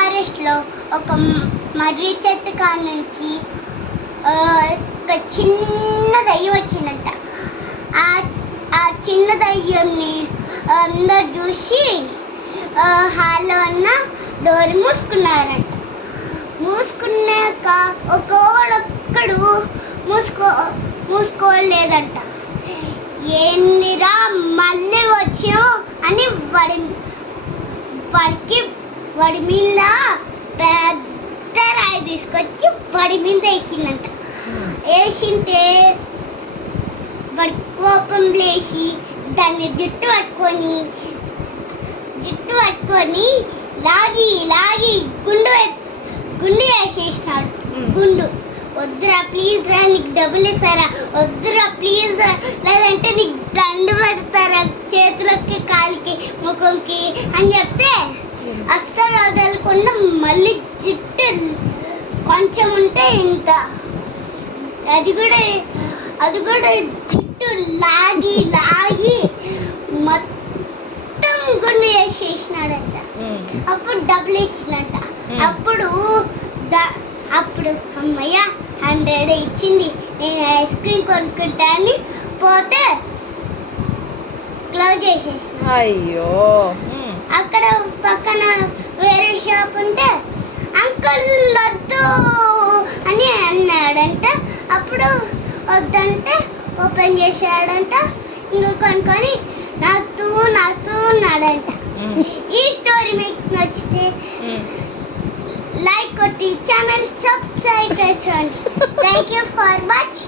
ఫారెస్ట్లో ఒక మర్రి చెట్టు కాడ నుంచి ఒక చిన్న దయ్యం వచ్చిందంట. ఆ చిన్న దయ్యంని అందరు చూసి హాల్లో ఉన్న డోర్ మూసుకున్నారంట. మూసుకున్నాక ఒక్కడు మూసుకోలేదంట. ఏందిరా మళ్ళీ వచ్చావు అని వాడి మీద పెద్ద రాయి తీసుకొచ్చి వాడి మీద వేసిందంట. వేసింటే వాడి కోపం లేచి దాన్ని జుట్టు పట్టుకొని లాగి గుండు వేసేసినాడు. గుండు వద్దురా ప్లీజ్ రా, నీకు డబ్బులు ఇస్తారా, వద్దురా ప్లీజ్ రా, లేదంటే నీకు దండు పెడతారా చేతులకి కాలికి ముఖంకి అని చెప్తే అస్సలు వదలకుండా మళ్ళీ జుట్టు కొంచెం ఉంటే ఇంత అది కూడా జుట్టు లాగి మొత్తం గుండు వేసేసినాడంట. అప్పుడు డబ్బులు ఇచ్చిందంట. అప్పుడు అమ్మయ్య 100 ఇచ్చింది, నేను ఐస్ క్రీమ్ కొనుక్కుంటా అని పోతే క్లోజ్ చేసేసిన. అయ్యో. అక్కడ పక్కన వేరే షాప్ ఉంటే అంకుల్ వద్దు అని అన్నాడంట. అప్పుడు వద్దంటే ఓపెన్ చేశాడంట. ఇంకా కొనుక్కొని నాతో ఉన్నాడంట. ఈ స్టోరీ మీకు నచ్చితే లైక్ కొట్టి ఛానల్ సబ్స్క్రైబ్ చేసుకోండి. Thank you for watch.